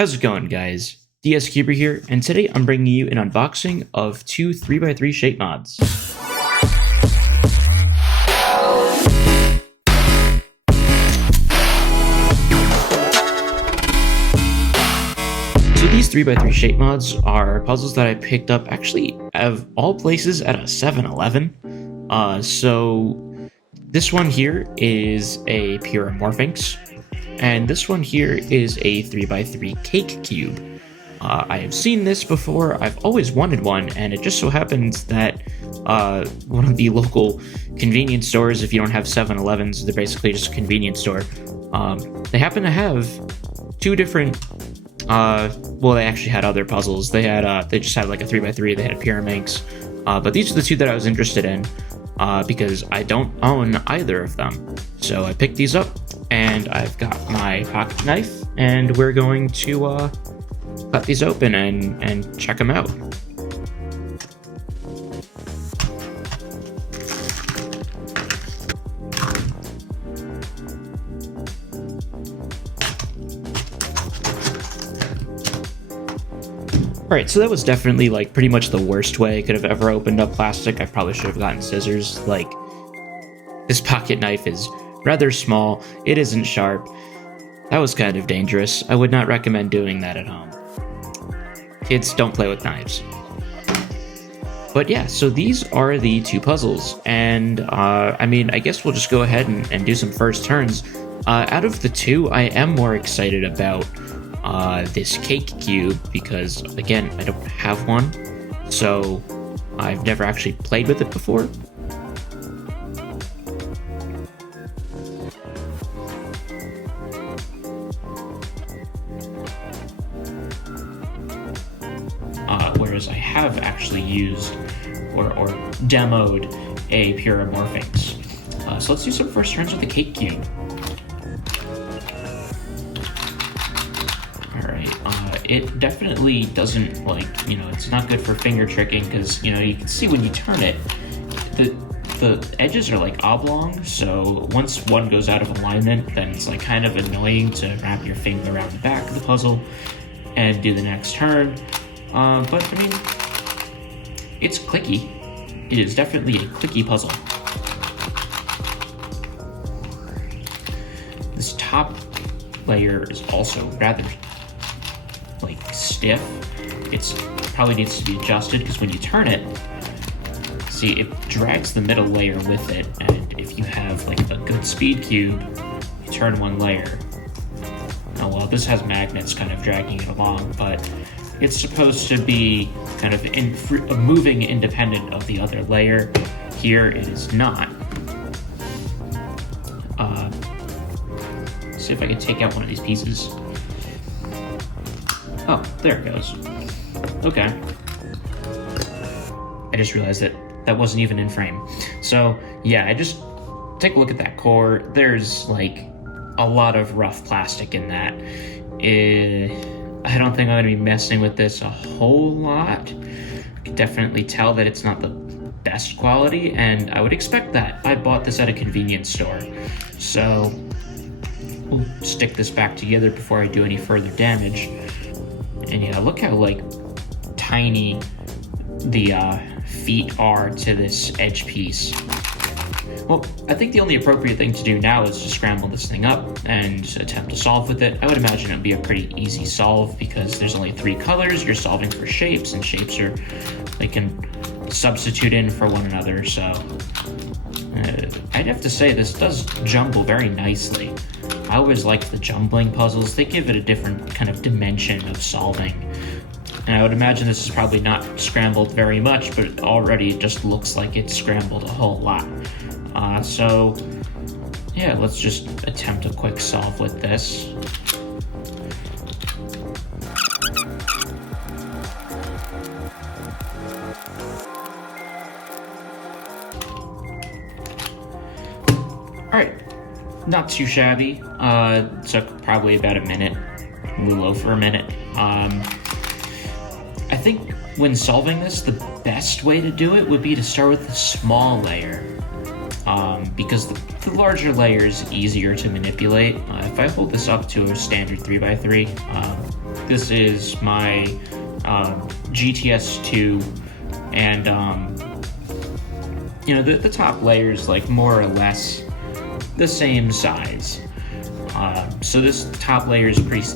How's it going, guys? DSCuber here, and today I'm bringing you an unboxing of two 3x3 shape mods. So these 3x3 shape mods are puzzles that I picked up actually of all places at a 7-Eleven. So this one here is a pyraminx, and this one here is a 3x3 cake cube. I have seen this before. I've always wanted one, and it just so happens that one of the local convenience stores, if you don't have 7-Elevens, they're basically just a convenience store. They happen to have two different, well, they actually had other puzzles. They just had like a 3x3, they had a pyraminx, but these are the two that I was interested in because I don't own either of them. So I picked these up, and I've got my pocket knife, and we're going to cut these open and check them out. Alright, so that was definitely like pretty much the worst way I could have ever opened up plastic. I probably should have gotten scissors. Like, this pocket knife is rather small, it isn't sharp. That was kind of dangerous. I would not recommend doing that at home. Kids, don't play with knives. But yeah, so these are the two puzzles, and I mean, I guess we'll just go ahead and do some first turns. Out of the two, I am more excited about this cake cube because, again, I don't have one, so I've never actually played with it before. Whereas I have actually used or demoed a pyraminx. So let's do some first turns with the cake cube. Alright, it definitely doesn't, like, you know, it's not good for finger tricking because, you know, you can see when you turn it, the edges are like oblong, so once one goes out of alignment, then it's like kind of annoying to wrap your finger around the back of the puzzle and do the next turn. But I mean, it's clicky. It is definitely a clicky puzzle. This top layer is also rather, like, stiff. It's probably needs to be adjusted because when you turn it, see, it drags the middle layer with it, and if you have like a good speed cube, you turn one layer. Oh well, this has magnets kind of dragging it along, but it's supposed to be kind of moving independent of the other layer. Here it is not. See if I can take out one of these pieces. Oh, there it goes. Okay. I just realized that wasn't even in frame. So yeah, I just take a look at that core. There's like a lot of rough plastic in that. I don't think I'm going to be messing with this a whole lot. I can definitely tell that it's not the best quality, and I would expect that. I bought this at a convenience store. So we'll stick this back together before I do any further damage. And yeah, look how like tiny the feet are to this edge piece. Well, I think the only appropriate thing to do now is to scramble this thing up and attempt to solve with it. I would imagine it would be a pretty easy solve because there's only 3 colors. You're solving for shapes, and shapes they can substitute in for one another. So I'd have to say this does jumble very nicely. I always liked the jumbling puzzles. They give it a different kind of dimension of solving. And I would imagine this is probably not scrambled very much, but already it just looks like it's scrambled a whole lot. So yeah, let's just attempt a quick solve with this. Alright, not too shabby. Took probably about a minute, a little over a minute. I think when solving this, the best way to do it would be to start with the small layer. Because the larger layer is easier to manipulate. If I hold this up to a standard 3x3, this is my GTS2, and you know, the top layer is like more or less the same size. So this top layer is pretty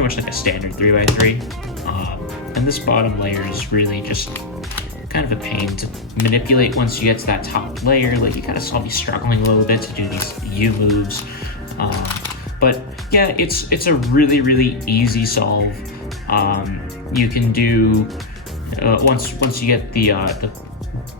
much like a standard 3x3, and this bottom layer is really just kind of a pain to manipulate once you get to that top layer. Like, you kind of saw me struggling a little bit to do these U moves, but yeah, it's a really easy solve. You can do once you get the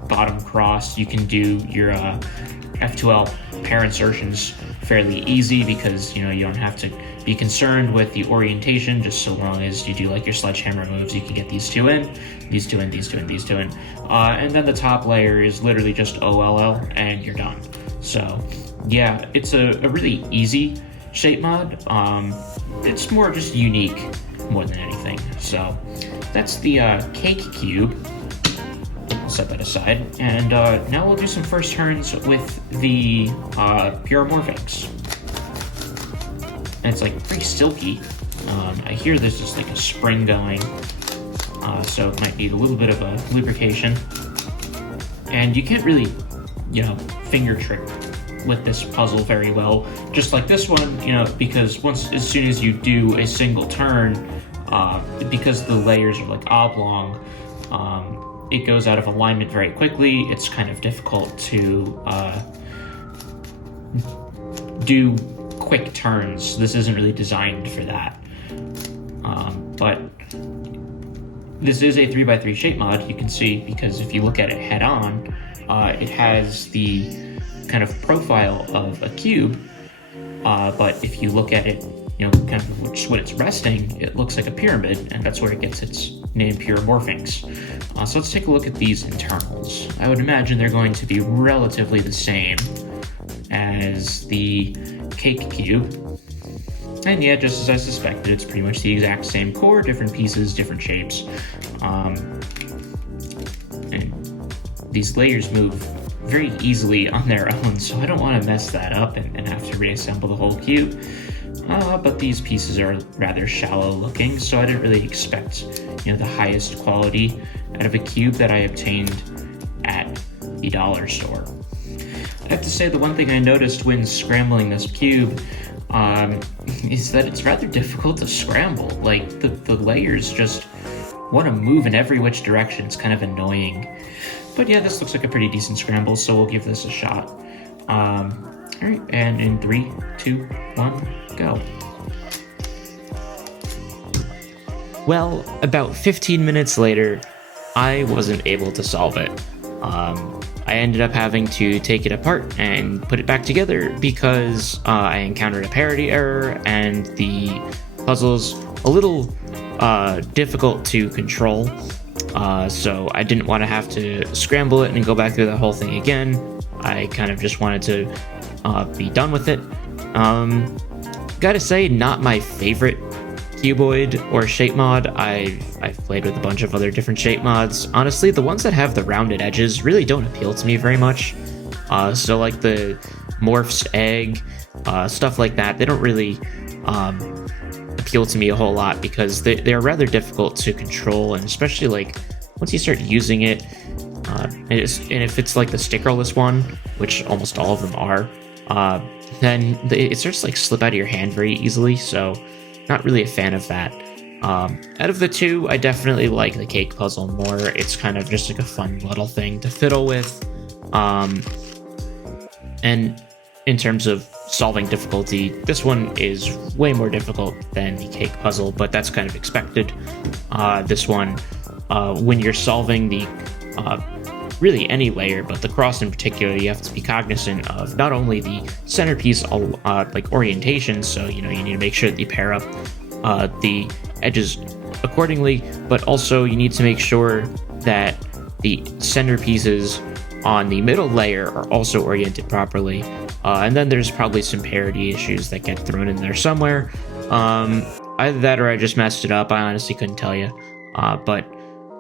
bottom crossed, you can do your F2L pair insertions fairly easy, because you know, you don't have to be concerned with the orientation. Just so long as you do like your sledgehammer moves, you can get these two in, these two in, these two in, these two in, and then the top layer is literally just OLL and you're done. So yeah, it's a really easy shape mod. It's more just unique more than anything. So that's the Cake Cube. Set that aside, and now we'll do some first turns with the pyraminx. And it's like pretty silky. I hear there's just like a spring going, so it might need a little bit of a lubrication. And you can't really, you know, finger trick with this puzzle very well, just like this one, you know, because as soon as you do a single turn, because the layers are like oblong, it goes out of alignment very quickly. It's kind of difficult to do quick turns. This isn't really designed for that. But this is a 3x3 shape mod, you can see, because if you look at it head on, it has the kind of profile of a cube, but if you look at it, you know, kind of just when it's resting, it looks like a pyramid, and that's where it gets its name, pyraminx. So let's take a look at these internals. I would imagine they're going to be relatively the same as the Cake Cube. And yeah, just as I suspected, it's pretty much the exact same core, different pieces, different shapes. And these layers move very easily on their own, so I don't want to mess that up and have to reassemble the whole cube. But these pieces are rather shallow looking, so I didn't really expect, you know, the highest quality out of a cube that I obtained at the dollar store. I have to say, the one thing I noticed when scrambling this cube is that it's rather difficult to scramble. Like, the layers just want to move in every which direction. It's kind of annoying. But yeah, this looks like a pretty decent scramble, so we'll give this a shot. Alright, and in 3, 2, 1, go. Well, about 15 minutes later, I wasn't able to solve it. I ended up having to take it apart and put it back together because I encountered a parity error, and the puzzle's a little difficult to control. So I didn't want to have to scramble it and go back through the whole thing again. I kind of just wanted to be done with it. Gotta say, not my favorite cuboid or shape mod. I've played with a bunch of other different shape mods. Honestly, the ones that have the rounded edges really don't appeal to me very much. So like the Morph's egg, stuff like that, they don't really appeal to me a whole lot because they're rather difficult to control, and especially like once you start using it, and if it's like the stickerless one, which almost all of them are, then it starts to like slip out of your hand very easily, so not really a fan of that. Out of the two, I definitely like the cake puzzle more. It's kind of just like a fun little thing to fiddle with. And in terms of solving difficulty, this one is way more difficult than the cake puzzle, but that's kind of expected. This one, when you're solving the really any layer, but the cross in particular, you have to be cognizant of not only the centerpiece like orientation, so you need to make sure that you pair up the edges accordingly, but also you need to make sure that the centerpieces on the middle layer are also oriented properly, and then there's probably some parity issues that get thrown in there somewhere. Either that or I just messed it up. I honestly couldn't tell you, but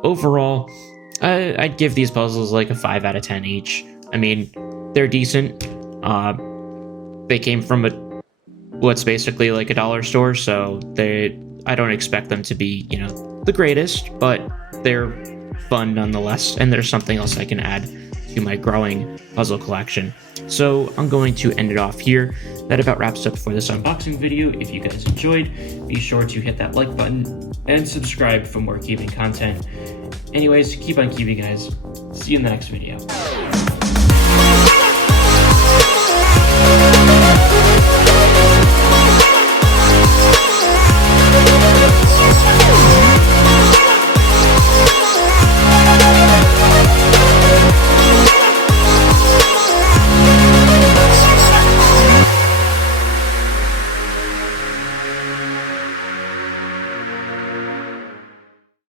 overall I'd give these puzzles like a 5 out of 10 each. I mean, they're decent. they came from what's basically like a dollar store, so I don't expect them to be, the greatest, but they're fun nonetheless, and there's something else I can add to my growing puzzle collection. So I'm going to end it off here. That about wraps up for this unboxing video. If you guys enjoyed, be sure to hit that like button and subscribe for more keeping content. Anyways, keep on keeping, guys. See you in the next video.